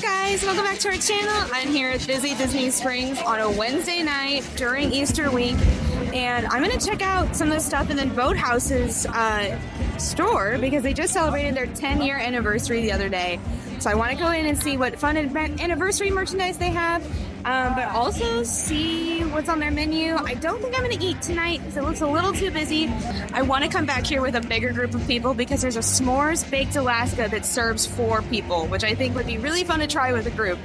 Hi guys, welcome back to our channel. I'm here at Busy Disney Springs on a Wednesday night during Easter week, and I'm going to check out some of the stuff in the Boathouse's store because they just celebrated their 10-year anniversary the other day. So I want to go in and see what fun anniversary merchandise they have, but also see what's on their menu. I don't think I'm going to eat tonight because it looks a little too busy. I want to come back here with a bigger group of people because there's a s'mores baked Alaska that serves 4 people, which I think would be really fun to try with a group.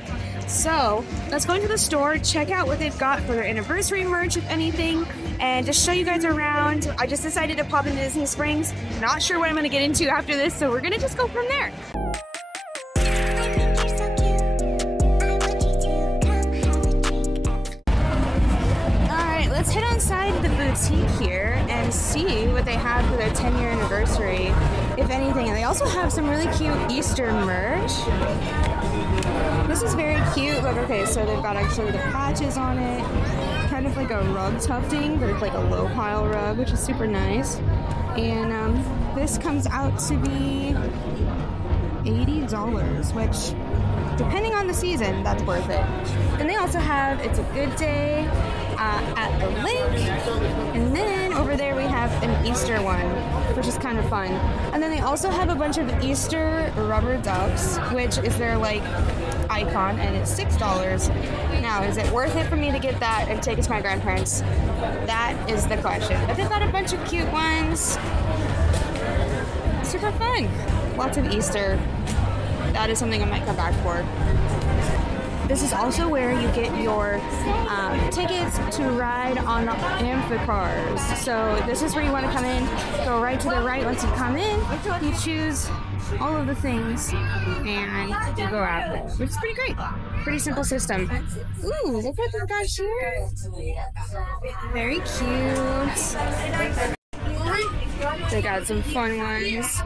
So let's go into the store, check out what they've got for their anniversary merch, if anything, and just show you guys around. I just decided to pop into Disney Springs. Not sure what I'm going to get into after this, so we're going to just go from there. Let's head inside the boutique here and see what they have for their 10-year anniversary, if anything. And they also have some really cute Easter merch. This is very cute. Look, okay, so they've got actually the patches on it, kind of like a rug tufting, but it's like a low pile rug, which is super nice. And this comes out to be $80, which, depending on the season, that's worth it. And they also have It's a Good Day at the lake, and then over there we have an Easter one, which is kind of fun. And then they also have a bunch of Easter rubber ducks, which is their like icon, and it's $6. Now, is it worth it for me to get that and take it to my grandparents? That is the question. But they've got a bunch of cute ones. Super fun. Lots of Easter. That is something I might come back for. This is also where you get your tickets to ride on the amphicars. So this is where you want to come in, go right to the right. Once you come in, you choose all of the things and you go out, which is pretty great. Pretty simple system. Ooh, look what they've got here. Very cute. They got some fun ones.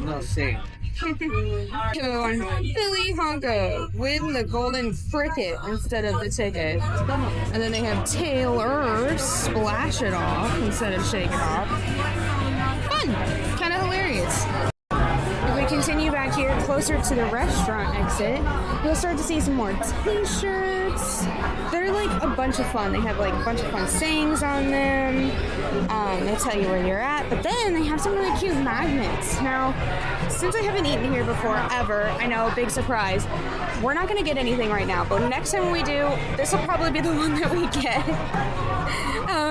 No shame. Billy Honka with the golden cricket instead of the ticket. And then they have Taylor Splash It Off instead of Shake It Off. Fun! Kind of hilarious. If we continue back here closer to the restaurant exit, you'll start to see some more t-shirts. They're like a bunch of fun. They have like a bunch of fun sayings on them. They tell you where you're at, but then they have some really cute magnets. Now, since I haven't eaten here before, ever, I know, big surprise, we're not going to get anything right now, but next time we do, this will probably be the one that we get.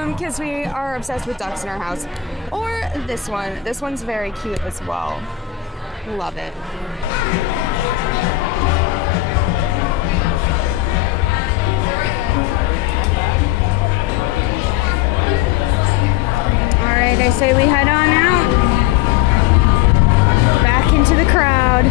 Because we are obsessed with ducks in our house. Or this one. This one's very cute as well. Love it. Alright, I say we head on out. Back into the crowd.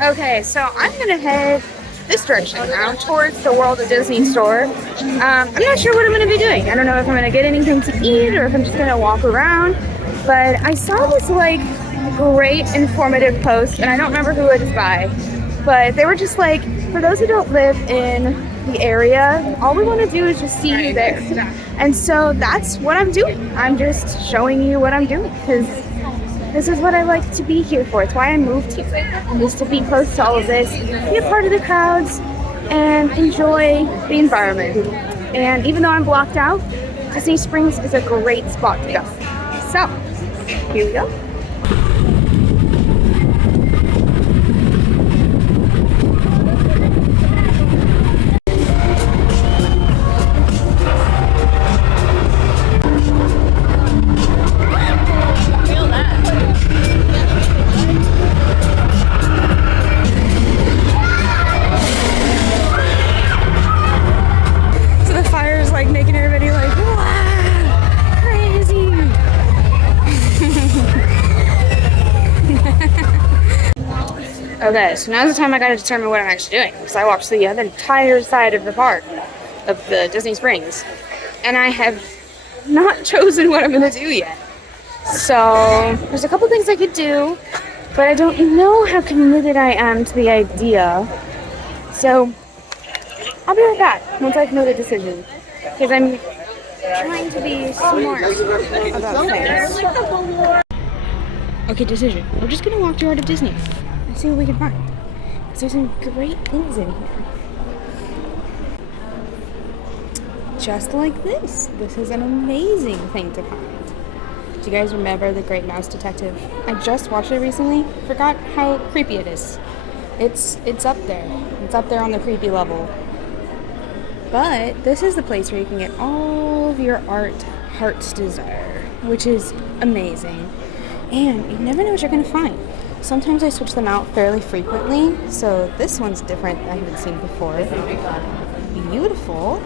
Okay, so I'm gonna head this direction now, towards the World of Disney store. I'm not sure what I'm going to be doing. I don't know if I'm going to get anything to eat or if I'm just going to walk around. But I saw this like great informative post, and I don't remember who it is by. But they were just like, for those who don't live in the area, all we want to do is just see you there. And so that's what I'm doing. I'm just showing you what I'm doing because this is what I like to be here for. It's why I moved here. Just to be close to all of this, be a part of the crowds, and enjoy the environment. And even though I'm blocked out, Disney Springs is a great spot to go. So, here we go. Okay, so now's the time I gotta determine what I'm actually doing, because I watched the entire side of the park, of the Disney Springs, and I have not chosen what I'm gonna do yet. So, there's a couple things I could do, but I don't know how committed I am to the idea. So, I'll be right back once I've made a decision. because I'm trying to be smart about things. Okay, decision. We're just gonna walk through Art of Disney and see what we can find. Because there's some great things in here. Just like this. This is an amazing thing to find. Do you guys remember The Great Mouse Detective? I just watched it recently. Forgot how creepy it is. It's up there. It's up there on the creepy level. But this is the place where you can get all of your heart's desire, which is amazing. And you never know what you're going to find. Sometimes I switch them out fairly frequently, so this one's different I haven't seen before. Beautiful.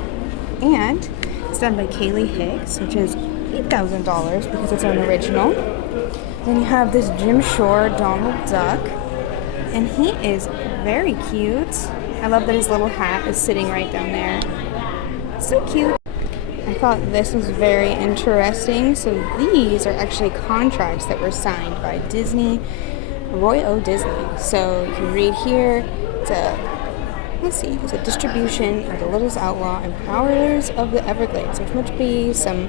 And it's done by Kaylee Hicks, which is $8,000 because it's an original. Then you have this Jim Shore Donald Duck, and he is very cute. I love that his little hat is sitting right down there. So cute. I thought this was very interesting. So these are actually contracts that were signed by Roy O. Disney. So you can read here, it's a distribution of The Littlest Outlaw and Prowlers of the Everglades, which must be some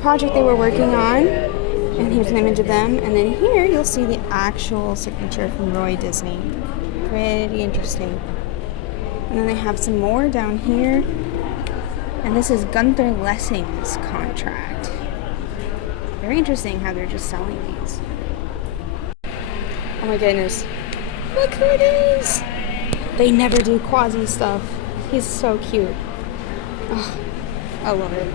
project they were working on. And here's an image of them. And then here you'll see the actual signature from Roy Disney. Pretty interesting. And then they have some more down here. And this is Gunther Lessing's contract. Very interesting how they're just selling these. Oh my goodness. Look who it is! They never do Quasi stuff. He's so cute. Oh, I love it.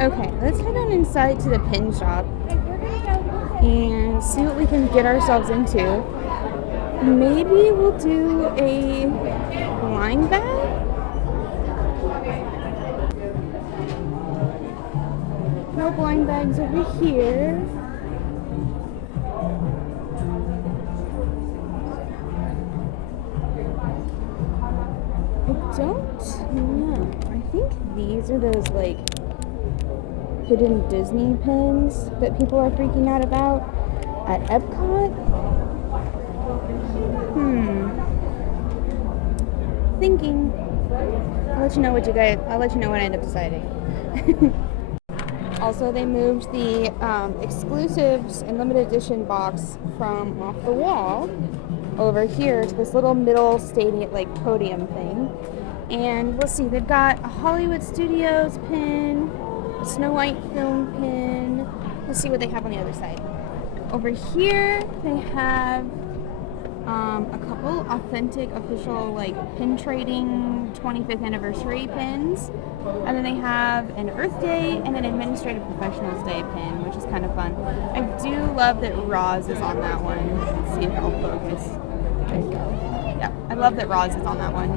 Okay, let's head on inside to the pin shop and see what we can get ourselves into. Maybe we'll do a blind bag? No blind bags over here. I don't know. I think these are those like hidden Disney pins that people are freaking out about at Epcot. Thinking. I'll let you know what I end up deciding. Also, they moved the exclusives and limited edition box from off the wall over here to this little middle stadium, like podium thing. And we'll see, they've got a Hollywood Studios pin, a Snow White film pin. Let's see what they have on the other side. Over here, they have a couple authentic official like pin trading 25th anniversary pins, and then they have an Earth Day and an Administrative Professionals Day pin, which is kind of fun. I do love that Roz is on that one. Let's see if it'll focus. There you go. Yeah, I love that Roz is on that one.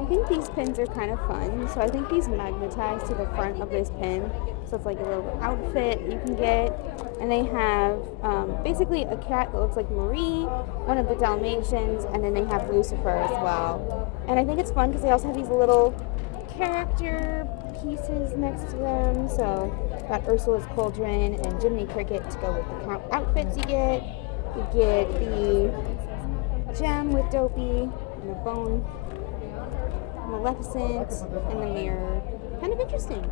I think these pins are kind of fun, so I think these magnetize to the front of this pin, so it's like a little outfit you can get. And they have basically a cat that looks like Marie, one of the Dalmatians, and then they have Lucifer as well. And I think it's fun because they also have these little character pieces next to them. So got Ursula's Cauldron and Jiminy Cricket to go with the outfits you get. You get the gem with Dopey and the bone, Maleficent, and the mirror. Kind of interesting.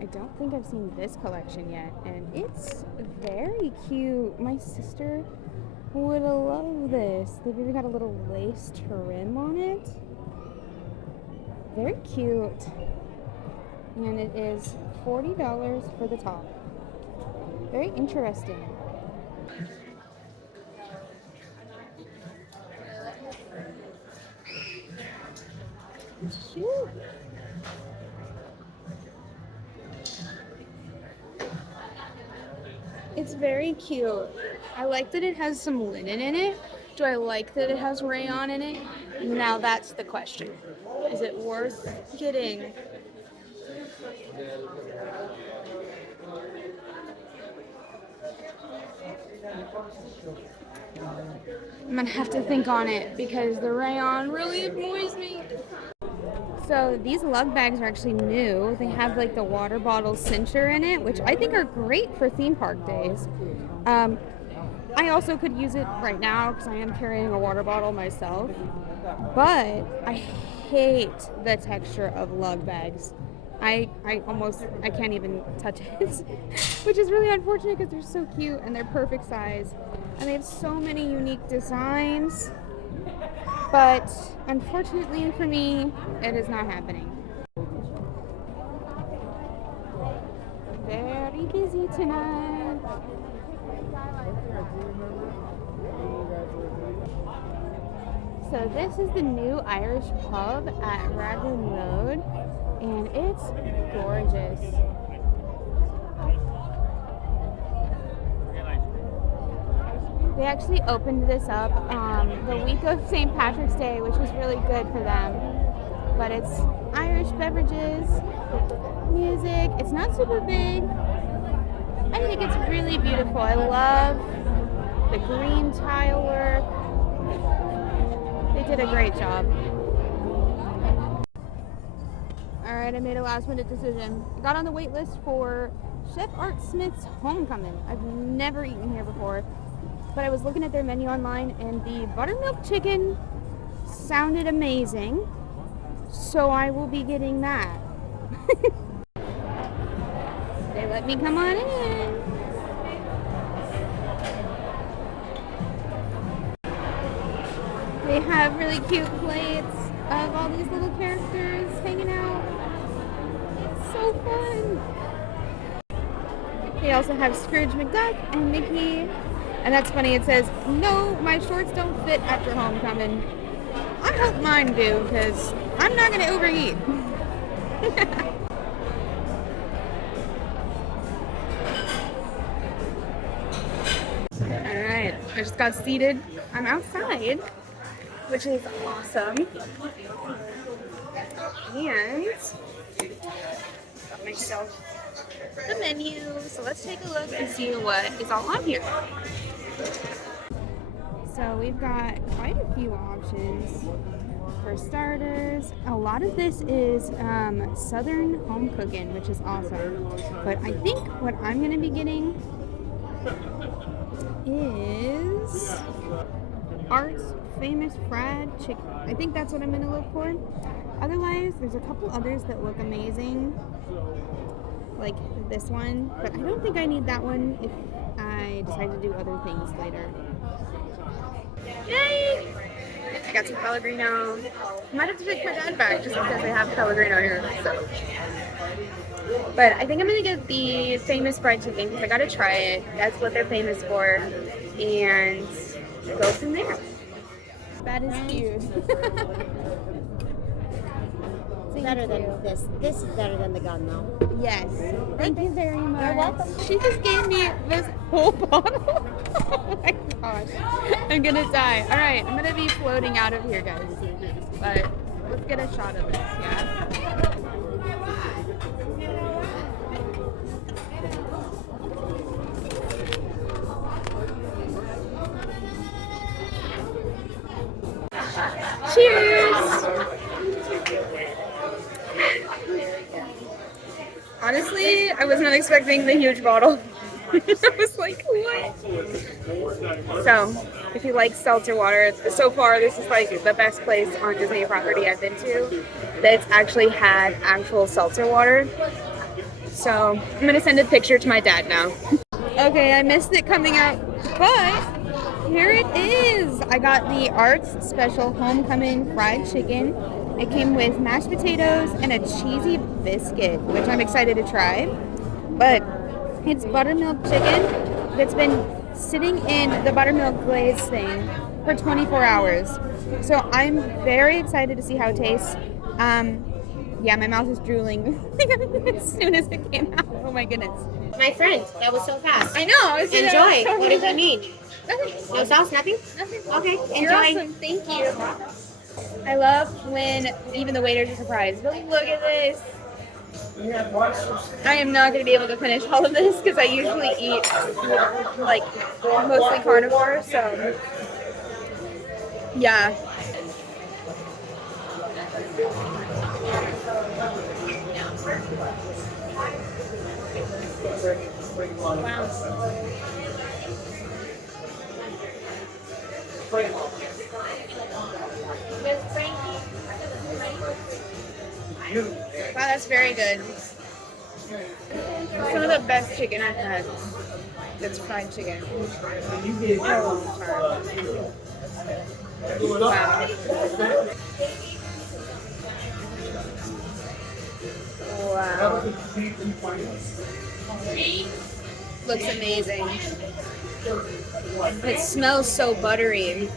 I don't think I've seen this collection yet, and it's very cute. My sister would love this. They've even got a little lace trim on it. Very cute. And it is $40 for the top. Very interesting. Cute. It's very cute. I like that it has some linen in it. Do I like that it has rayon in it? Now that's the question. Is it worth getting? I'm gonna have to think on it because the rayon really annoys me. So these lug bags are actually new. They have like the water bottle cincher in it, which I think are great for theme park days. I also could use it right now because I am carrying a water bottle myself. But I hate the texture of lug bags. I can't even touch it, which is really unfortunate because they're so cute and they're perfect size. And they have so many unique designs. But unfortunately for me, it is not happening. Very busy tonight. So this is the new Irish pub at Raglan Road, and it's gorgeous. They actually opened this up the week of St. Patrick's Day, which was really good for them. But it's Irish beverages, music. It's not super big. I think it's really beautiful. I love the green tile work. They did a great job. Alright, I made a last minute decision. I got on the wait list for Chef Art Smith's Homecomin. I've never eaten here before, but I was looking at their menu online and the buttermilk chicken sounded amazing, so I will be getting that. They let me come on in. They have really cute plates of all these little characters hanging out. It's so fun. They also have Scrooge McDuck and Mickey. And that's funny, it says, no, my shorts don't fit after Homecomin. I hope mine do, because I'm not going to overeat. Alright, I just got seated. I'm outside, which is awesome. And got myself the menu. So let's take a look and see what is all on here. So we've got quite a few options. For starters, a lot of this is Southern home cooking, which is awesome. But I think what I'm going to be getting is Art's famous fried chicken. I think that's what I'm going to look for. Otherwise, there's a couple others that look amazing, like this one, but I don't think I need that one if I decide to do other things later. Yay! I got some Pellegrino. I might have to take my dad back just because they have Pellegrino here, so. But I think I'm going to get the famous fried chicken because I got to try it. That's what they're famous for. And go from there. That is cute. Better than this. This is better than the gun, though. Yes. Thank you very much. You're welcome. She just gave me this whole bottle. Oh my gosh. I'm going to die. All right. I'm going to be floating out of here, guys. But let's get a shot of this, yeah? Cheers! Honestly, I was not expecting the huge bottle. I was like, what? So, if you like seltzer water, so far this is like the best place on Disney property I've been to that's actually had actual seltzer water. So, I'm going to send a picture to my dad now. Okay, I missed it coming out, but here it is. I got the Arts Special Homecomin fried chicken. It came with mashed potatoes and a cheesy biscuit, which I'm excited to try. But it's buttermilk chicken that's been sitting in the buttermilk glaze thing for 24 hours. So I'm very excited to see how it tastes. Yeah, my mouth is drooling as soon as it came out. Oh my goodness. My friend, that was so fast. I know. Enjoy. So What does that mean? Nothing. No sauce, nothing? Nothing. Okay, You're enjoy. awesome. Thank you. I love when even the waiters are surprised. Look at this. I am not going to be able to finish all of this because I usually eat like mostly carnivore, so Yeah. Wow, that's very good. Some of the best chicken I've had. That's fried chicken. Oh, wow. Wow. Looks amazing. It smells so buttery.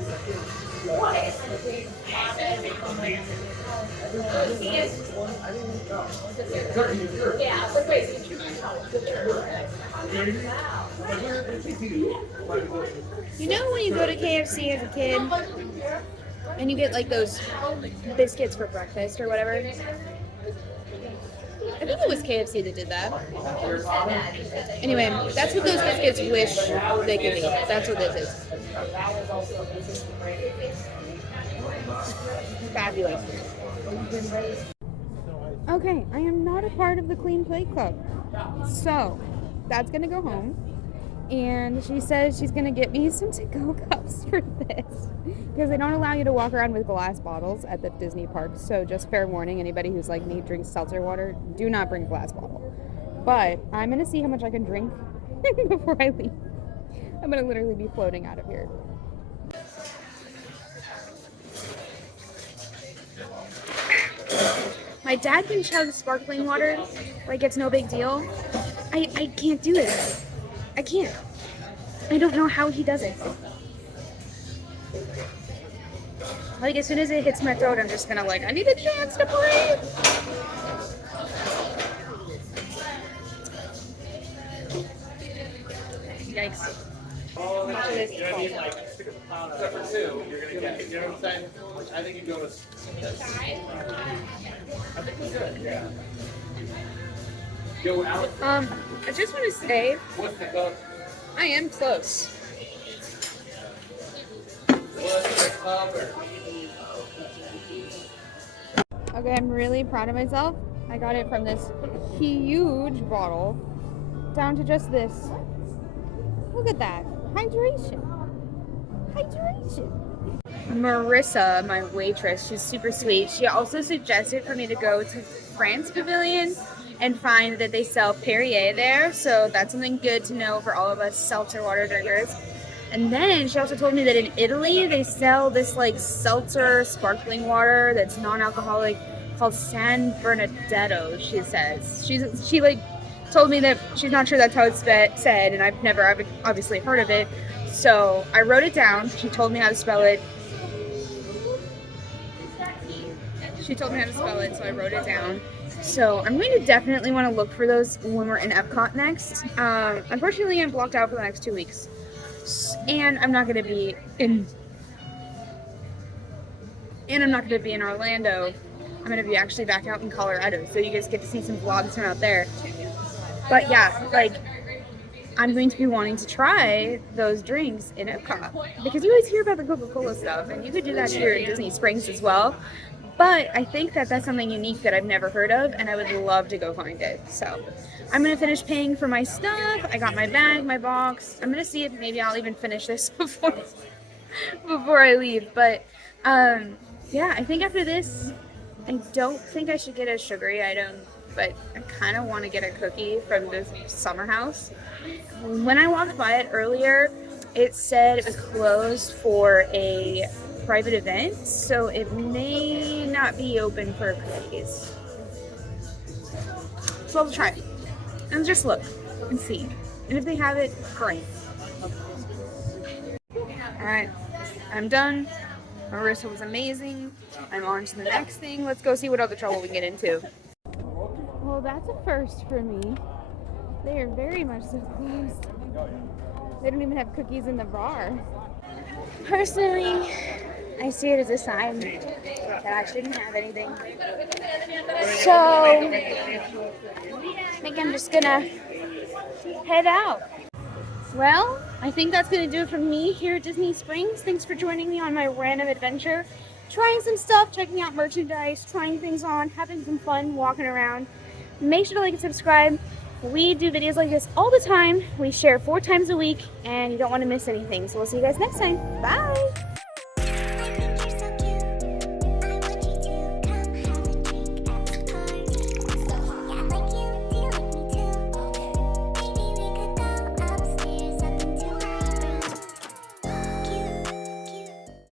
You know when you go to KFC as a kid and you get like those biscuits for breakfast or whatever? I think it was KFC that did that. Anyway, that's what those biscuits wish they could be. That's what this is. Fabulous. Okay, I am not a part of the Clean Plate Club. So, Dad's gonna go home. And she says she's gonna get me some to-go cups for this. Because they don't allow you to walk around with glass bottles at the Disney park. So just fair warning, anybody who's like me drinks seltzer water, do not bring a glass bottle. But I'm gonna see how much I can drink before I leave. I'm gonna literally be floating out of here. My dad can chug sparkling water like it's no big deal. I can't do it. I can't. I don't know how he does it. Like, as soon as it hits my throat, I'm just gonna like, I need a chance to breathe. Yikes. Except for two, you're gonna get, you know what I'm saying? I think you go with. I think we're good, yeah. Go out. I just want to say, What's the cup? I am close. What's the cup? Okay, I'm really proud of myself. I got it from this huge bottle down to just this. Look at that. Hydration. Hydration. Marissa, my waitress, she's super sweet. She also suggested for me to go to France Pavilion and find that they sell Perrier there. So that's something good to know for all of us seltzer water drinkers. And then she also told me that in Italy they sell this like seltzer sparkling water that's non-alcoholic called San Bernardetto, she says. She like told me that she's not sure that's how it's said, and I've obviously heard of it. So I wrote it down. She told me how to spell it. She told me how to spell it, so I wrote it down. So I'm going to definitely want to look for those when we're in Epcot next. Unfortunately, I'm blocked out for the next 2 weeks. And I'm not going to be in Orlando. I'm going to be actually back out in Colorado, so you guys get to see some vlogs from out there. But yeah, like, I'm going to be wanting to try those drinks in Epcot, because you always hear about the Coca-Cola stuff, and you could do that here in Disney Springs as well. But I think that that's something unique that I've never heard of, and I would love to go find it. So I'm going to finish paying for my stuff. I got my bag, my box. I'm going to see if maybe I'll even finish this before I leave. But yeah, I think after this, I don't think I should get a sugary item, but I kind of want to get a cookie from this summer house. When I walked by it earlier, it said it was closed for a private event, so it may not be open for cookies. So I'll try it and just look and see. And if they have it, great. Alright, I'm done. Marissa was amazing. I'm on to the next thing. Let's go see what other trouble we can get into. Well, that's a first for me. They are very much so closed. They don't even have cookies in the bar. Personally, I see it as a sign that I shouldn't have anything. So, I think I'm just gonna head out. Well, I think that's going to do it from me here at Disney Springs. Thanks for joining me on my random adventure. Trying some stuff, checking out merchandise, trying things on, having some fun walking around. Make sure to like and subscribe. We do videos like this all the time. We share 4 times a week, and you don't want to miss anything. So we'll see you guys next time. Bye!